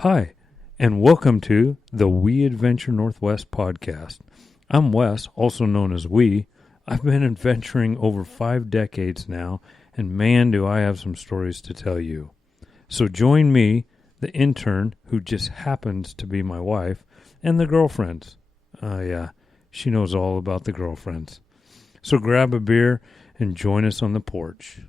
Hi, and welcome to the We Adventure Northwest podcast. I'm Wes, also known as We. I've been adventuring over 5 decades now, and man, do I have some stories to tell you. So join me, the intern, who just happens to be my wife, and the girlfriends. She knows all about the girlfriends. So grab a beer and join us on the porch.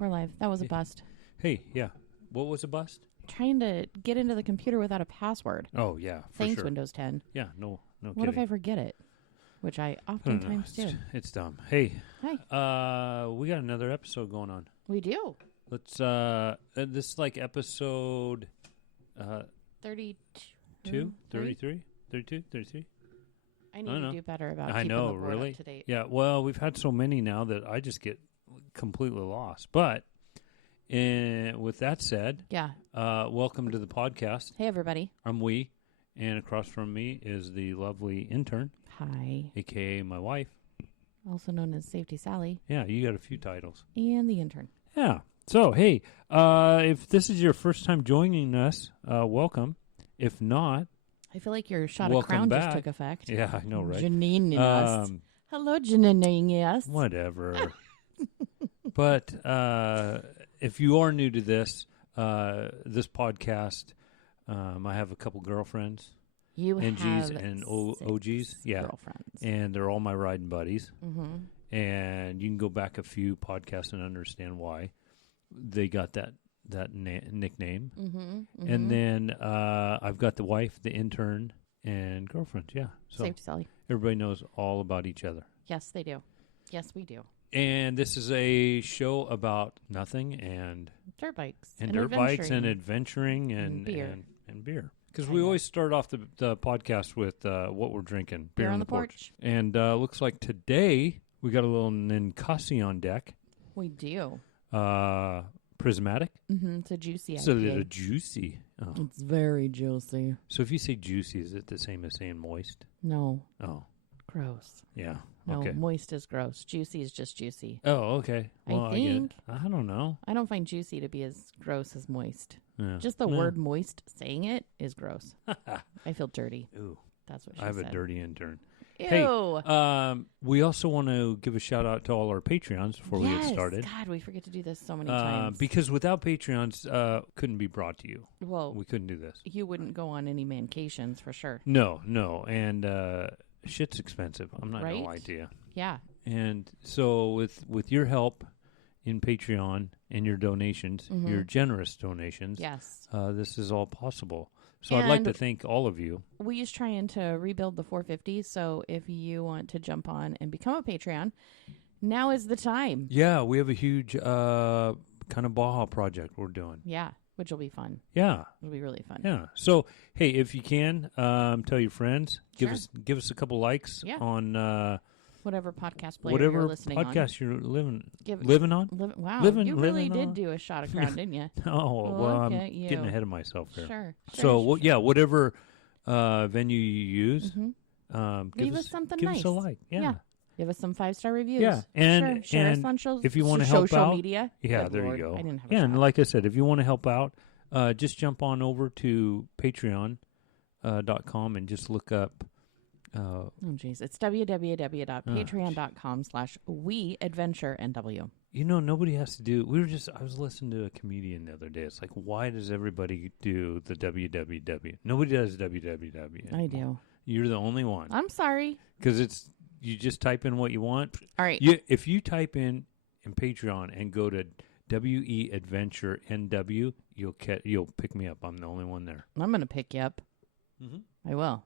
We're live. That was a bust. Hey, yeah. What was a bust? Trying to get into the computer without a password. Oh, yeah, for Thanks, sure. Windows 10. Yeah, no What kidding. if I forget it? Which I oftentimes do. It's dumb. Hey. Hi. We got another episode going on. We do. Let's, this is like episode, 32? 33? 32? 33? I need to do better about I keeping know, the board really? up to date. Yeah, well, we've had so many now that I just get completely lost. But, with that said, Yeah. welcome to the podcast. Hey, everybody. I'm Wee, and across from me is the lovely intern, Hi. a.k.a. my wife. Also known as Safety Sally. Yeah, you got a few titles. And the intern. Yeah. So, hey, if this is your first time joining us, welcome. If not, I feel like your shot welcome of crown back. just took effect. Yeah, I know, right? Janine. Hello, Janine. Whatever. But if you are new to this podcast, I have a couple girlfriends. You NGs have and OGs. Yeah. girlfriends. And they're all my riding buddies. Mm-hmm. And you can go back a few podcasts and understand why they got that nickname. Mm-hmm. Mm-hmm. And then I've got the wife, the intern, and girlfriend. Yeah. So Safety Sally. everybody knows all about each other. Yes, they do. Yes, we do. And this is a show about nothing and Dirt bikes. dirt bikes and adventuring and beer. And beer. Because we always start off the podcast with what we're drinking. Beer on the porch. And looks like today we got a little Ninkasi on deck. We do. Prismatic. Mm-hmm. It's a juicy IPA. So it's a juicy. Oh. It's very juicy. So if you say juicy, is it the same as saying moist? No. Oh. Gross. Yeah. No, okay. moist is gross. Juicy is just juicy. Oh, okay. Well, I think. I don't know. I don't find juicy to be as gross as moist. Yeah. Just the word moist, saying it, is gross. I feel dirty. Ooh. That's what she I have said. a dirty intern. Ew. Hey, we also want to give a shout out to all our Patreons before we get started. God, we forget to do this so many times. Because without Patreons, couldn't be brought to you. Well, we couldn't do this. You wouldn't go on any mancations for sure. No, and shit's expensive. I'm not gonna lie to you. Yeah. And so with your help in Patreon and your donations, your generous donations, yes, this is all possible. So I'd like to thank all of you. We's trying to rebuild the 450, so if you want to jump on and become a Patreon, now is the time. Yeah, we have a huge kind of Baja project we're doing. Yeah, which will be fun. Yeah. It'll be really fun. Yeah. So, hey, if you can, tell your friends. Sure. Give us a couple likes on whatever podcast player whatever you're listening podcast on. you're living on. Wow, living you really on. did do a shot of crown, didn't you? Oh, well, I'm you. getting ahead of myself there. Sure. So, yeah, whatever venue you use, leave us something give nice. us a like. Yeah. Give us some 5-star reviews. Yeah, and share us on if you want to help social out, media. Yeah, Good there Lord, you go. I didn't have yeah, a and shot. like I said, if you want to help out, just jump on over to Patreon.com and just look up. Oh, jeez. It's www.patreon.com/weadventurenw. You know, nobody has to do. I was listening to a comedian the other day. It's like, why does everybody do the www? Nobody does www. I do. You're the only one. I'm sorry. Because you just type in what you want. All right. If you type in Patreon and go to WE Adventure NW, you'll pick me up. I'm the only one there. I'm going to pick you up. Mm-hmm. I will.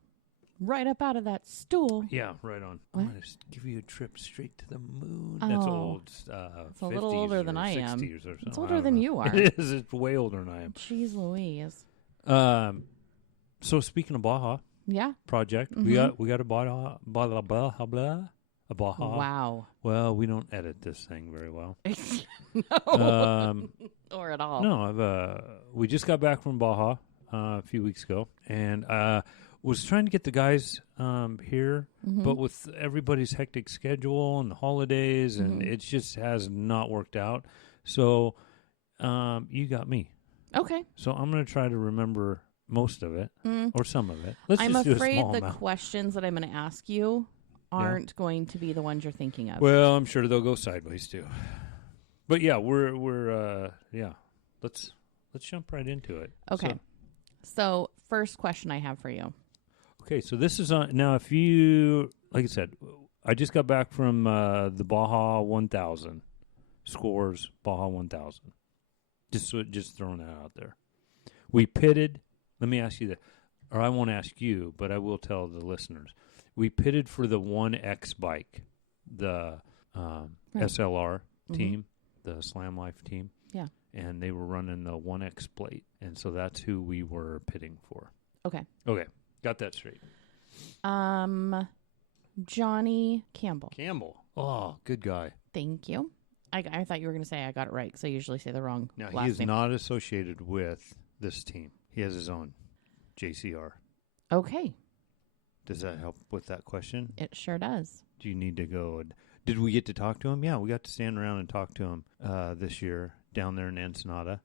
Right up out of that stool. Yeah, right on. What? I'm going to give you a trip straight to the moon. That's old. It's a little older than I am. 60s or something. It's older than you are. It is. It's way older than I am. Jeez Louise. So speaking of Baja project, we got a Baja. A Baja. Wow. Well, we don't edit this thing very well. No. Or at all. No, we just got back from Baja a few weeks ago, and was trying to get the guys here, but with everybody's hectic schedule and the holidays, and it just has not worked out. So you got me. Okay. So I'm going to try to remember most of it or some of it. I'm just do a afraid small the amount. questions that I'm going to ask you aren't going to be the ones you're thinking of. Well, I'm sure they'll go sideways too. But yeah, we're let's jump right into it. Okay. So first question I have for you. Okay, so this is on now. If you, like I said, I just got back from the Baja 1000 scores. Baja 1000. Just throwing that out there. We pitted. Let me ask you that, or I won't ask you, but I will tell the listeners. We pitted for the 1X bike, the SLR team, the Slam Life team. Yeah. And they were running the 1X plate, and so that's who we were pitting for. Okay. Okay. Got that straight. Johnny Campbell. Oh, good guy. Thank you. I thought you were going to say I got it right because I usually say the wrong Now, last he is name. not associated with this team. He has his own JCR. Okay. Does that help with that question? It sure does. Do you need to go? Did we get to talk to him? Yeah, we got to stand around and talk to him this year down there in Ensenada.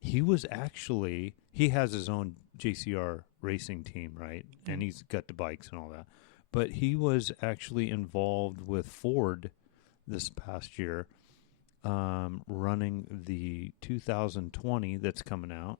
He was actually, he has his own JCR racing team, right? And he's got the bikes and all that. But he was actually involved with Ford this past year, running the 2020 that's coming out,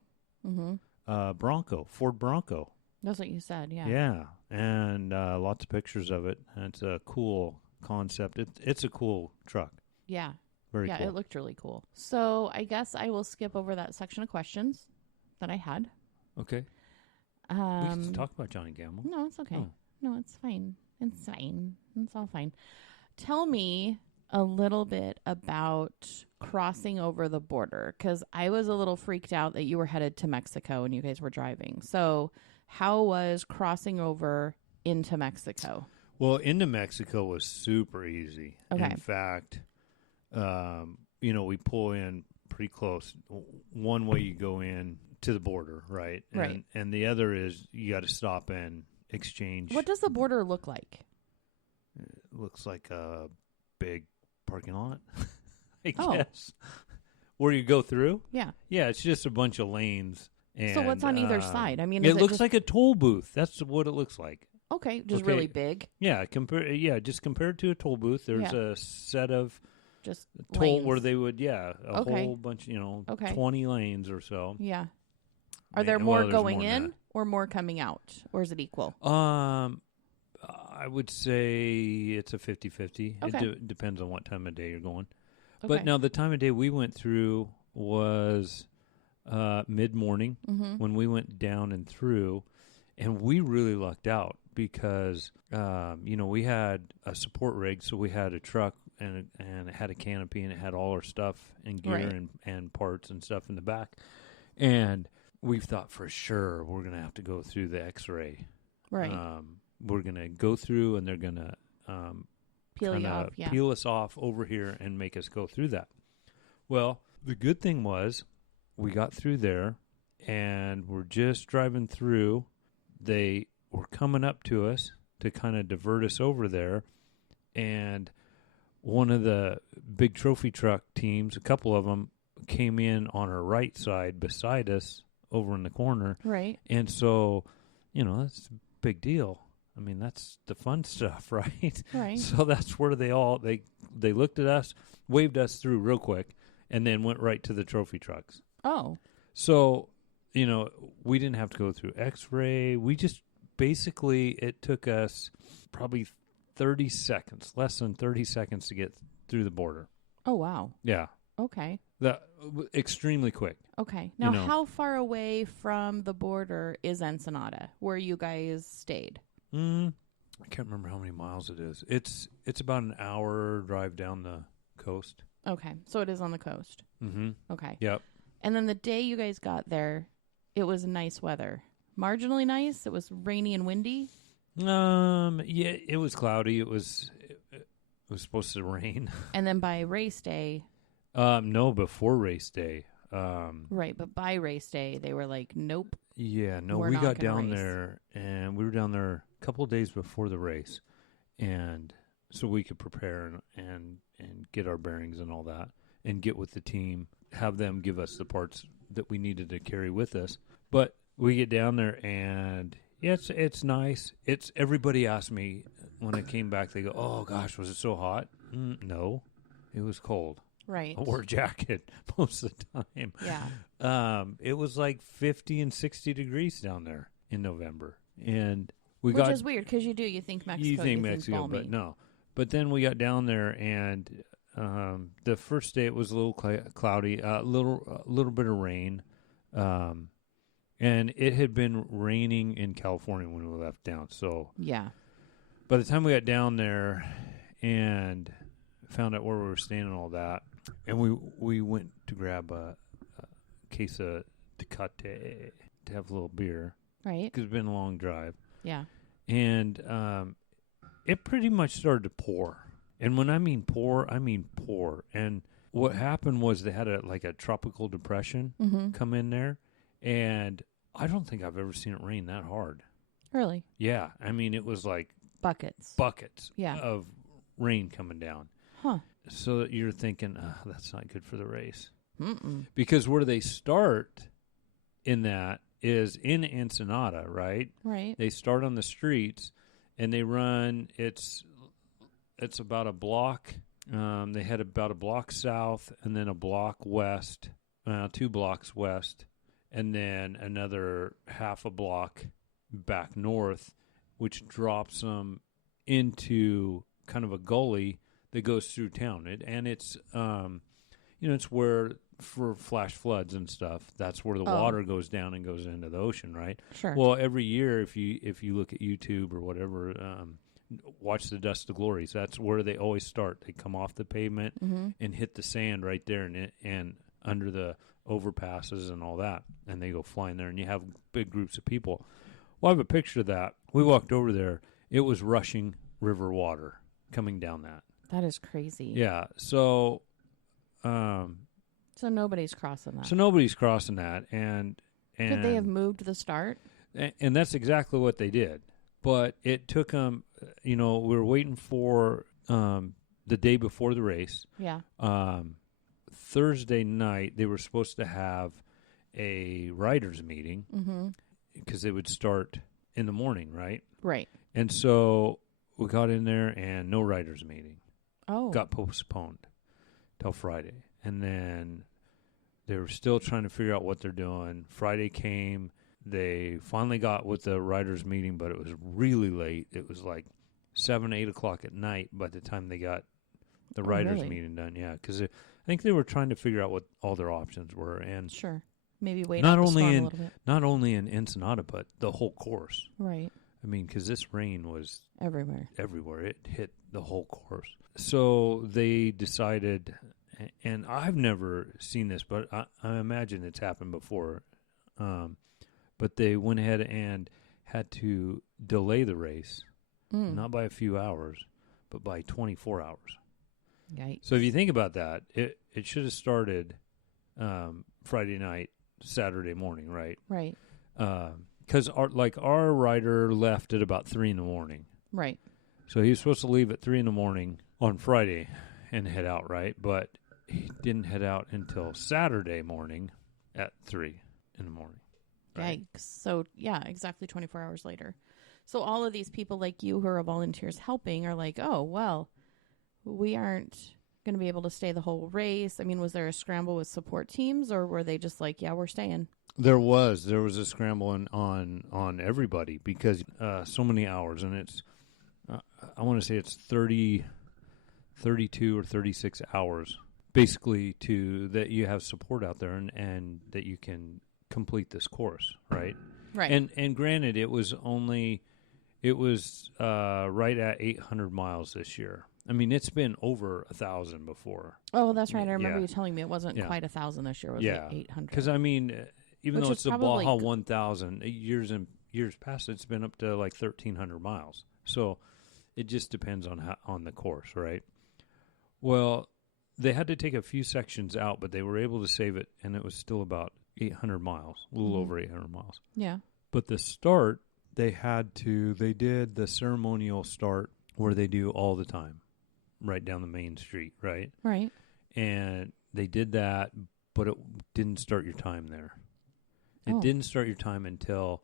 Ford Bronco. That's what you said, yeah. Yeah, and lots of pictures of it. And it's a cool concept. It's a cool truck. Yeah. Very cool. Yeah, it looked really cool. So I guess I will skip over that section of questions that I had. Okay. We can talk about Johnny Gamble. No, it's okay. Oh. No, it's fine. It's fine. It's all fine. Tell me a little bit about crossing over the border, because I was a little freaked out that you were headed to Mexico and you guys were driving. So how was crossing over into Mexico? Well, into Mexico was super easy. Okay. In fact, we pull in pretty close. One way you go in to the border, right? Right. And the other is you got to stop and exchange. What does the border look like? It looks like a big parking lot, I Oh. guess. Where you go through? Yeah. Yeah, it's just a bunch of lanes. And, So what's on either side? I mean, it is looks just, like a toll booth. That's what it looks like. okay, just Okay. really big, Yeah, just compared to a toll booth, there's Yeah. a set of just toll lanes. where they would, Okay. whole bunch, Okay. 20 lanes or so. Yeah. Are there Well, more there's going more than in or more coming out, or is it equal? I would say it's a 50-50. Okay. It depends on what time of day you're going. Okay. But now the time of day we went through was mid-morning when we went down and through, and we really lucked out because, we had a support rig, so we had a truck and it had a canopy and it had all our stuff and gear Right. and parts and stuff in the back. And we thought for sure we're going to have to go through the X-ray. Right. We're going to go through and they're going to Peel you off, yeah. peel us off over here and make us go through that. Well, the good thing was we got through there and we're just driving through. They were coming up to us to kind of divert us over there. And one of the big trophy truck teams, a couple of them, came in on our right side beside us over in the corner. Right. And so, that's a big deal. I mean, that's the fun stuff, right? Right. So that's where they looked at us, waved us through real quick, and then went right to the trophy trucks. Oh. So, we didn't have to go through X-ray. We just basically, it took us probably 30 seconds, less than 30 seconds to get through the border. Oh, wow. Yeah. Okay. Extremely quick. Okay. Now, how far away from the border is Ensenada, where you guys stayed? I can't remember how many miles it is. It's about an hour drive down the coast. Okay. So it is on the coast. Mm-hmm. Okay. Yep. And then the day you guys got there, it was nice weather. Marginally nice. It was rainy and windy. Yeah, it was cloudy. It was supposed to rain. And then by race day. No, before race day. Right, but by race day, they were like, nope. Yeah, no, We're we not got gonna down race. there, and we were down there a couple of days before the race, and so we could prepare and get our bearings and all that, and get with the team, have them give us the parts that we needed to carry with us. But we get down there, and yeah, it's nice. It's everybody asked me when I came back. They go, "Oh gosh, was it so hot?" No, it was cold. Right. I wore a jacket most of the time. Yeah. It was like 50 and 60 degrees down there in November, and Which is weird because you think Mexico, you think Mexico, balmy. but no. But then we got down there, and the first day it was a little cloudy, a little bit of rain, and it had been raining in California when we left down. So yeah, by the time we got down there and found out where we were staying and all that, and we went to grab a case of Tecate to have a little beer, right? because it's been a long drive. Yeah. And it pretty much started to pour. And when I mean pour. And what happened was they had a tropical depression come in there, and I don't think I've ever seen it rain that hard. Really? Yeah, I mean it was like buckets of rain coming down. Huh. So you're thinking, that's not good for the race. Mm-mm. Because where they start in that is in Ensenada, right? Right. They start on the streets, and they run. It's about a block. They head about a block south, and then a block west, 2 blocks west, and then another half a block back north, which drops them into kind of a gully that goes through town. It's it's where, for flash floods and stuff, that's where the water goes down and goes into the ocean, right? Sure. Well, every year, if you look at YouTube or whatever, watch the Dust to Glories. That's where they always start. They come off the pavement and hit the sand right there and under the overpasses and all that, and they go flying there, and you have big groups of people. Well, I have a picture of that. We walked over there. It was rushing river water coming down that. That is crazy. Yeah. So nobody's crossing that. So nobody's crossing that, and could they have moved the start? And that's exactly what they did. But it took them. We were waiting for the day before the race. Yeah. Thursday night they were supposed to have a riders meeting because they would start in the morning, right? Right. And so we got in there, and no riders meeting. Oh. Got postponed till Friday. And then they were still trying to figure out what they're doing. Friday came. They finally got with the riders meeting, but it was really late. It was like 7, 8 o'clock at night by the time they got the riders meeting done. Yeah, because I think they were trying to figure out what all their options were. And sure. Maybe wait not out the only storm in a little bit. Not only in Ensenada, but the whole course. Right. I mean, because this rain was everywhere. It hit the whole course. So they decided, and I've never seen this, but I imagine it's happened before. But they went ahead and had to delay the race, not by a few hours, but by 24 hours. Yikes. So if you think about that, it should have started Friday night, Saturday morning, right? Right. Because our rider left at about 3 in the morning. Right. So he was supposed to leave at 3 in the morning on Friday and head out, right? But he didn't head out until Saturday morning at 3 in the morning. Right? Yikes. So, yeah, exactly 24 hours later. So all of these people like you who are volunteers helping are like, oh, well, we aren't going to be able to stay the whole race. I mean, was there a scramble with support teams, or were they just like, yeah, we're staying? There was a scramble on everybody because so many hours, and it's I want to say it's 32 or 36 hours basically to that you have support out there and that you can complete this course, right? Right. And granted, it was right at 800 miles this year. I mean, it's been over 1,000 before. Oh, that's right. I remember you telling me it wasn't quite 1,000 this year. It was like 800. Because I mean, even though it's the probably Baja 1,000, years past, it's been up to like 1,300 miles. So it just depends on the course, right? Well, they had to take a few sections out, but they were able to save it, and it was still about 800 miles, a little over 800 miles. Yeah. But the start, they did the ceremonial start where they do all the time, right down the main street, right? Right. And they did that, but it didn't start your time there. It didn't start your time until,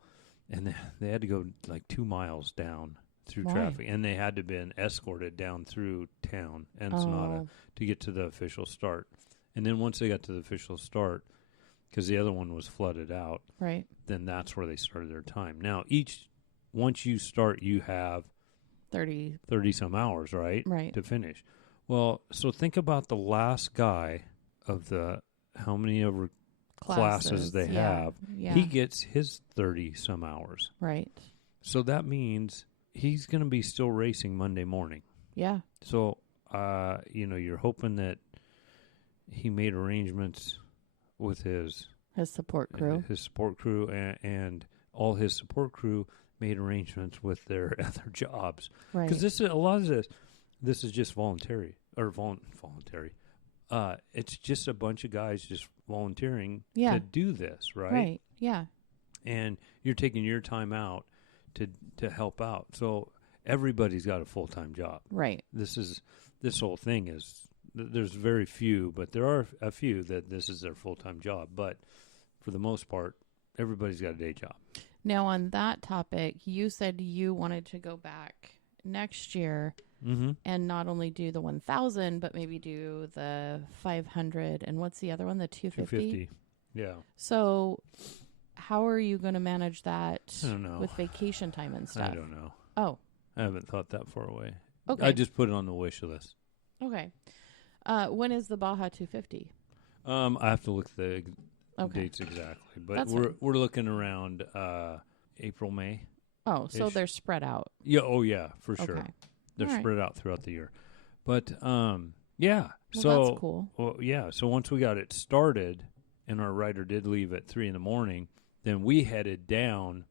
and they had to go like 2 miles down through traffic, and they had to have been escorted down through town, Ensenada, to get to the official start. And then once they got to the official start, because the other one was flooded out, right, then that's where they started their time. Now, once you start, you have 30 some hours, right? Right. To finish. Well, so think about the last guy of how many ever classes they have. Yeah. He gets his 30 some hours. Right. So that means he's going to be still racing Monday morning. Yeah. So, you're hoping that he made arrangements with his support crew. And all his support crew made arrangements with their other jobs. Right. Because a lot of this is just voluntary. It's just a bunch of guys just volunteering to do this, right? Right. Yeah. And you're taking your time out to help out. So everybody's got a full-time job. Right. This whole thing is, there's very few, but there are a few that this is their full-time job. But for the most part, everybody's got a day job. Now, on that topic, you said you wanted to go back next year and not only do the 1,000, but maybe do the 500. And what's the other one? The 250? 250. Yeah. So how are you going to manage that I don't know. with vacation time and stuff? I don't know. Oh. I haven't thought that far away. Okay. I just put it on the wish list. Okay. When is the Baja 250? I have to look at the dates exactly, but we're looking around April, May. Oh, so they're spread out. Yeah. Oh, yeah, for sure. Okay. They're spread out throughout the year, but yeah. Well, so that's cool. Well, yeah. So once we got it started, and our rider did leave at 3 a.m, then we headed down.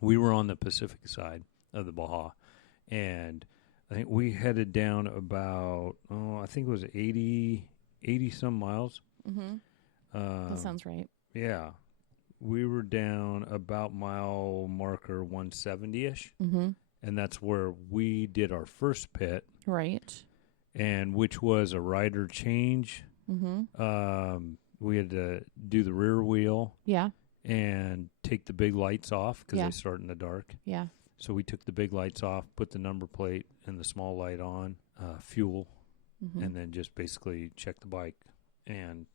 We were on the Pacific side of the Baja, and I think we headed down about I think it was 80 some miles. Mm-hmm. That sounds right. Yeah. We were down about mile marker 170-ish, and that's where we did our first pit. Right. And which was a rider change. We had to do the rear wheel. Yeah. And take the big lights off because they start in the dark. Yeah. So we took the big lights off, put the number plate and the small light on, fuel, and then just basically check the bike and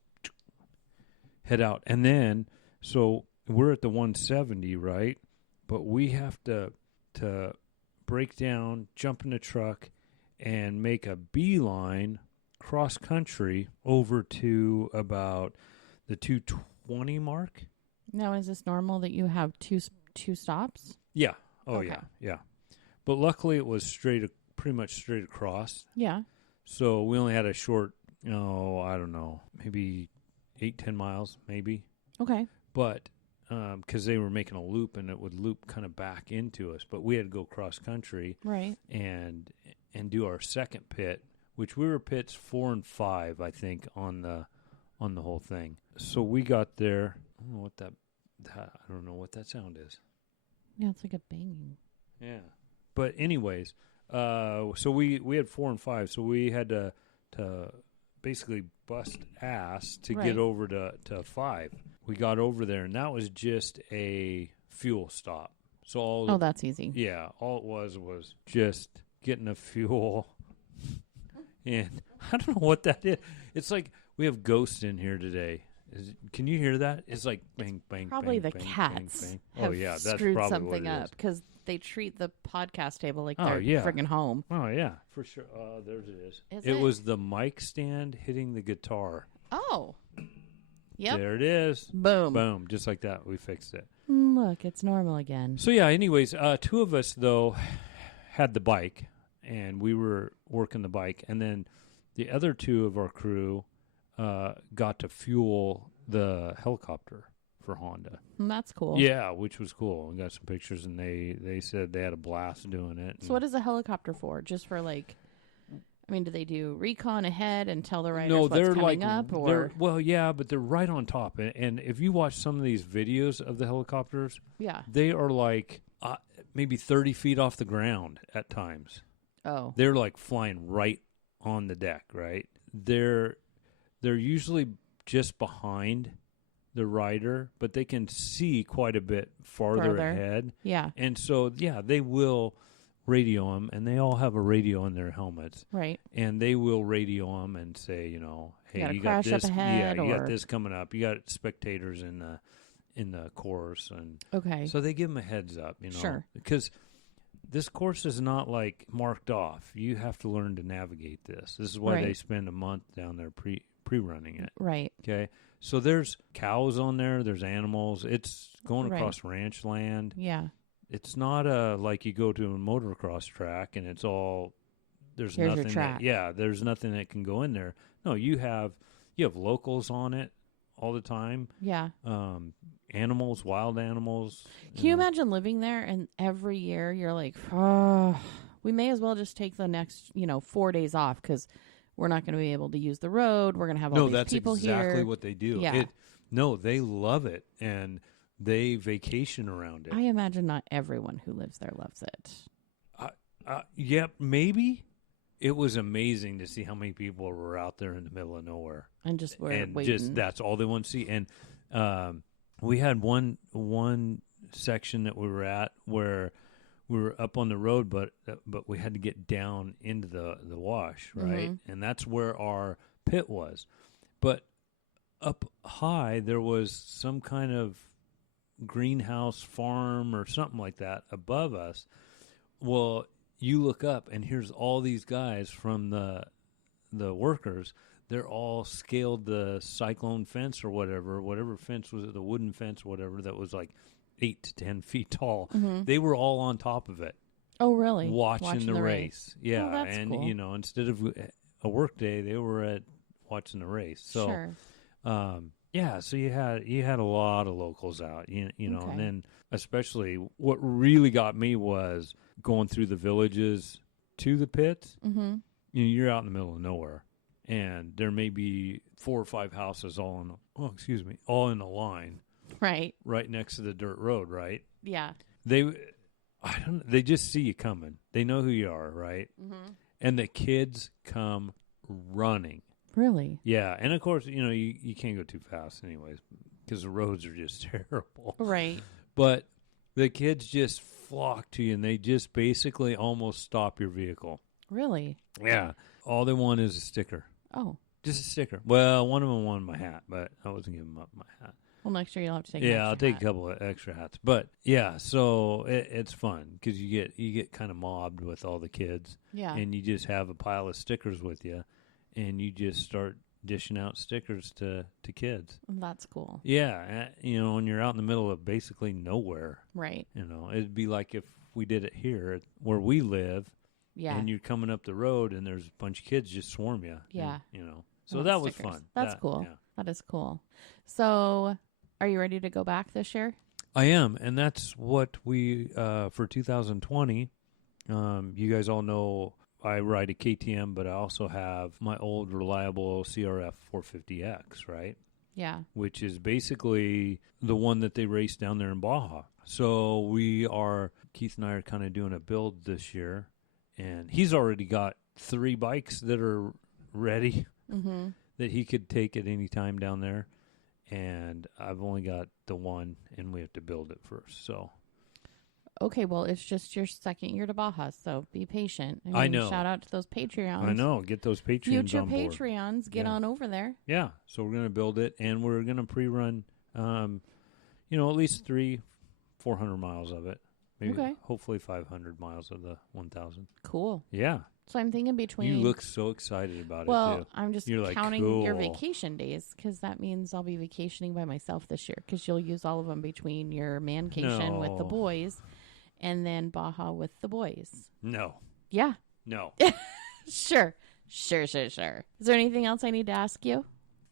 head out. And then, so we're at the 170, right? But we have to break down, jump in the truck, and make a beeline cross country over to about the 220 mark. Now, is this normal that you have two stops? Yeah. Oh, okay. yeah. But luckily it was pretty much straight across. Yeah. So we only had a short, I don't know, maybe 8-10 miles, maybe. Okay. But because they were making a loop and it would loop kind of back into us. But we had to go cross country. Right. And do our second pit, which we were pits 4 and 5, I think, on the whole thing. So we got there. I don't know what that sound is. Yeah, it's like a banging. Yeah. But anyways, so we had 4 and 5, so we had to basically bust ass to get over to 5. We got over there, and that was just a fuel stop. So that's easy. Yeah, all it was just getting a fuel. And I don't know what that is. It's like we have ghosts in here today. Can you hear that? It's like bang, bang, probably bang, the bang, cats bang, bang. have that's screwed probably something what it up is. because they treat the podcast table like they're friggin' home. Oh, yeah, for sure. There it is. It was the mic stand hitting the guitar. Oh. Yep. There it is. Boom. Boom. Just like that. We fixed it. Look, it's normal again. So, yeah, anyways, 2 of us, though, had the bike, and we were working the bike. And then the other 2 of our crew got to fuel the helicopter for Honda. That's cool. Yeah, which was cool. We got some pictures, and they said they had a blast doing it. So what is a helicopter for? Just for, like, I mean, do they do recon ahead and tell the riders No, what's they're coming like up? Or well, yeah, but they're right on top. And if you watch some of these videos of the helicopters, yeah. they are like maybe 30 feet off the ground at times. Oh. They're like flying right on the deck, right? They're usually just behind the rider, but they can see quite a bit farther ahead. Yeah. And so, yeah, they will radio them, and they all have a radio in their helmets. Right. And they will radio them and say, hey, you got this, up ahead, you got this coming up. You got spectators in the course, and okay. so they give them a heads up, Sure. because this course is not like marked off. You have to learn to navigate this. This is why they spend a month down there pre-running it. Right. Okay. So there's cows on there. There's animals. It's going across ranch land. Yeah. It's not like you go to a motocross track and it's all there's Here's nothing. your track. There's nothing that can go in there. No, you have locals on it all the time. Yeah. Animals, wild animals. Can you imagine living there and every year you're like, oh, we may as well just take the next 4 days off because we're not going to be able to use the road. We're going to have all these people here. No, that's exactly what they do. Yeah. They love it, and they vacation around it. I imagine not everyone who lives there loves it. Yep, maybe. It was amazing to see how many people were out there in the middle of nowhere. And just waiting. Just that's all they want to see. And we had one section that we were at where we were up on the road, but we had to get down into the wash, right? Mm-hmm. And that's where our pit was. But up high, there was some kind of greenhouse farm or something like that above us. Well, you look up, and here's all these guys from the workers. They're all scaled the cyclone fence or whatever fence was it, the wooden fence or whatever that was like 8 to 10 feet tall. Mm-hmm. They were all on top of it. Oh, really? Watching the race. Yeah. Oh, that's and, cool. Instead of a work day, they were watching the race. So, sure. so you had a lot of locals out, you know, Okay. and then especially what really got me was going through the villages to the pits. Mm-hmm. You're out in the middle of nowhere, and there may be 4 or 5 houses all in a line, right next to the dirt road, right? Yeah. They just see you coming. They know who you are, right? Mm-hmm. And the kids come running. Really? Yeah, and of course, you can't go too fast anyways because the roads are just terrible. Right. But the kids just flock to you, and they just basically almost stop your vehicle. Really? Yeah. All they want is a sticker. Oh. Just a sticker. Well, one of them wanted my hat, but I wasn't giving them up my hat. Well, next year you'll have to take. Yeah, I'll take a couple of extra hats. But yeah, so it's fun because you get kind of mobbed with all the kids. Yeah. And you just have a pile of stickers with you, and you just start dishing out stickers to kids. That's cool. Yeah, when you're out in the middle of basically nowhere. Right. It'd be like if we did it here where we live. Yeah. And you're coming up the road, and there's a bunch of kids just swarm you. Yeah. And, so that was stickers. fun. That's cool. Yeah. That is cool. So, are you ready to go back this year? I am, and that's what we for 2020. You guys all know I ride a KTM, but I also have my old reliable CRF 450X, right? Yeah. Which is basically the one that they race down there in Baja. So Keith and I are kind of doing a build this year, and he's already got 3 bikes that are ready that he could take at any time down there. And I've only got the one, and we have to build it first. So, okay, well, it's just your second year to Baja, so be patient. I know. Shout out to those Patreons. I know. Get those Patreons Future on board. Patreons, get on over there. Yeah. So we're going to build it, and we're going to pre-run, at least 300-400 miles of it. Maybe, hopefully 500 miles of the 1,000. Cool. Yeah. So I'm thinking between. You look so excited about it, too. Well, I'm just You're counting like, cool. your vacation days because that means I'll be vacationing by myself this year because you'll use all of them between your mancation with the boys and then Baja with the boys. No. Yeah. No. Sure. Is there anything else I need to ask you?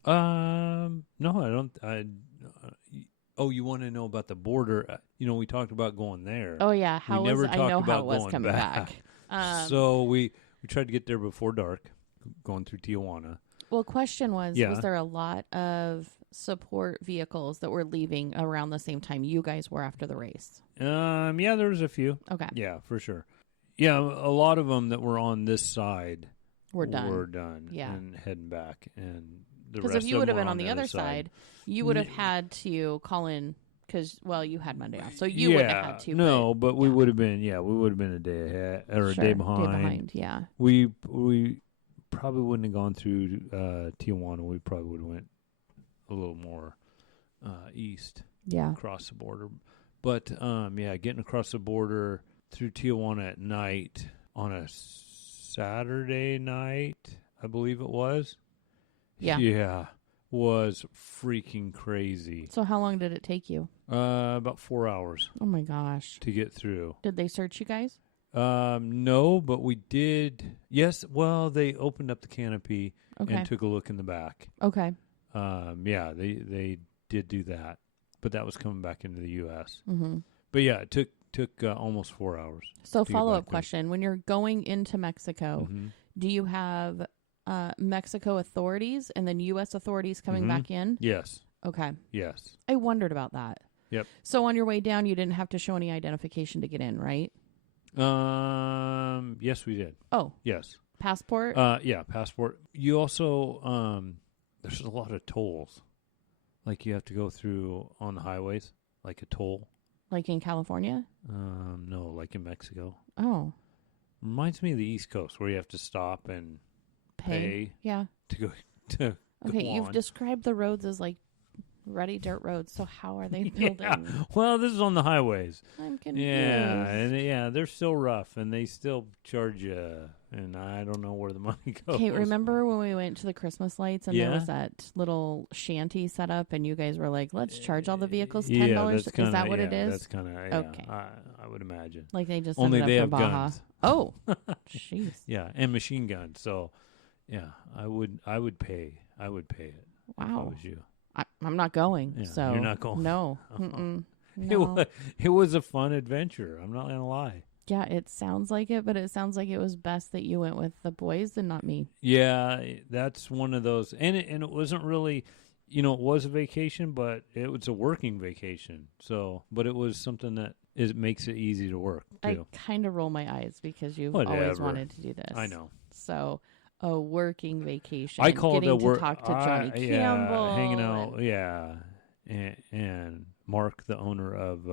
No, I don't. You want to know about the border? We talked about going there. Oh yeah, I know how it was coming back. So we We tried to get there before dark, going through Tijuana. Well, question was there a lot of support vehicles that were leaving around the same time you guys were after the race? Yeah, there was a few. Okay. Yeah, for sure. Yeah, a lot of them that were on this side were done. Yeah. And heading back. And the because rest if you of would them have been were on the other side, you would have had to call in because, well, you had Monday off. So you wouldn't have had to. No, but we would have been, we would have been a day ahead or a day behind. Yeah. We probably wouldn't have gone through Tijuana. We probably would have went a little more east. Yeah. Across the border. But, getting across the border through Tijuana at night on a Saturday night, I believe it was. Yeah. Yeah. Was freaking crazy. So how long did it take you? About 4 hours. Oh, my gosh. To get through. Did they search you guys? No, but we did. Yes, well, they opened up the canopy and took a look in the back. Okay. They did do that. But that was coming back into the U.S. Mm-hmm. But yeah, it took almost 4 hours. So follow-up question. When you're going into Mexico, mm-hmm. do you have Mexico authorities and then U.S. authorities coming mm-hmm. back in? Yes. Okay. Yes. I wondered about that. Yep. So on your way down, you didn't have to show any identification to get in, right? Yes, we did. Oh. Yes. Passport? Yeah, passport. You also, there's a lot of tolls. Like you have to go through on the highways, like a toll. Like in California? No, like in Mexico. Oh. Reminds me of the East Coast where you have to stop and pay yeah. to go to Okay, go you've on. described the roads as like ruddy dirt roads, so how are they building? Yeah. Well, this is on the highways. I'm confused. Yeah, and they're still rough, and they still charge you, and I don't know where the money goes. Okay, remember when we went to the Christmas lights and there was that little shanty set up, and you guys were like, let's charge all the vehicles $10? Is that what it is? That's kind of, okay. I would imagine. Like they just only they have Baja. guns. Oh, jeez. Yeah, and machine guns. So, yeah, I would pay it. Wow. If I was you. I'm not going. Yeah, so you're not going. No. No. It was a fun adventure. I'm not gonna lie. Yeah, it sounds like it, but it sounds like it was best that you went with the boys and not me. Yeah, that's one of those, and it wasn't really, it was a vacation, but it was a working vacation. So, but it was something that makes it easy to work too. I kind of roll my eyes because you've always wanted to do this. I know. So. A working vacation. I call it a work. Talk to Johnny Campbell, hanging out, and Mark, the owner of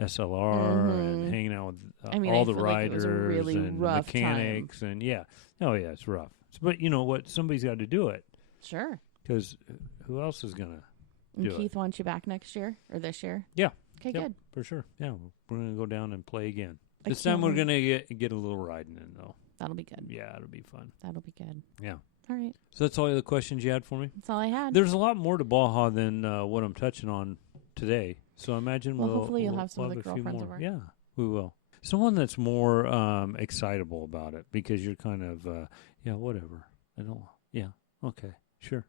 SLR, and hanging out with all the riders and mechanics, and it's rough. But you know what? Somebody's got to do it. Sure. Because who else is gonna? Keith wants you back next year or this year. Yeah. Okay, good. For sure. Yeah, we're gonna go down and play again. This time we're gonna get a little riding in though. That'll be good. Yeah, it'll be fun. That'll be good. Yeah. All right. So that's all the questions you had for me? That's all I had. There's a lot more to Baja than what I'm touching on today. So I imagine hopefully you'll have some of the girlfriends over. Yeah, we will. Someone that's more excitable about it because you're kind of, whatever. Okay, sure.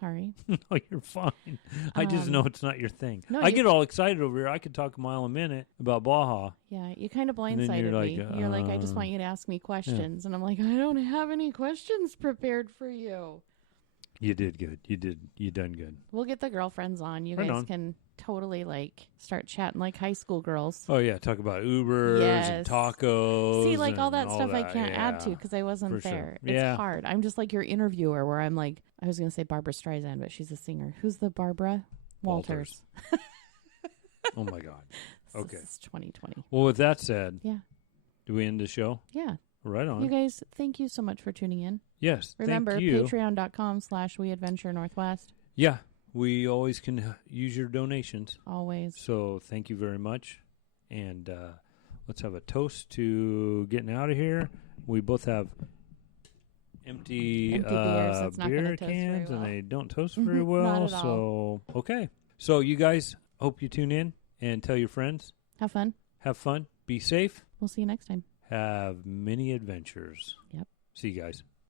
Sorry. No, you're fine. I just know it's not your thing. No, I get all excited over here. I could talk a mile a minute about Baja. Yeah, you kind of blindsided me. You're like, I just want you to ask me questions. And I'm like, I don't have any questions prepared for you. You did good. You done good. We'll get the girlfriends on. You guys can totally start chatting like high school girls. Oh yeah, talk about Ubers and tacos. See, all that stuff I can't add to because I wasn't there. Sure. It's hard. I'm just like your interviewer where I'm like, I was going to say Barbara Streisand, but she's a singer. Who's the Barbara? Walters. Oh my God. Okay. It's 2020. Well, with that said, do we end the show? Yeah. Right on. You guys, thank you so much for tuning in. Yes. Remember, thank you. patreon.com/WeAdventureNorthwest. Yeah. We always can use your donations. Always. So thank you very much. And let's have a toast to getting out of here. We both have empty beers. Beer cans, and they don't toast very well. Not at so, okay. So you guys, hope you tune in and tell your friends. Have fun. Have fun. Be safe. We'll see you next time. Have many adventures. Yep. See you guys.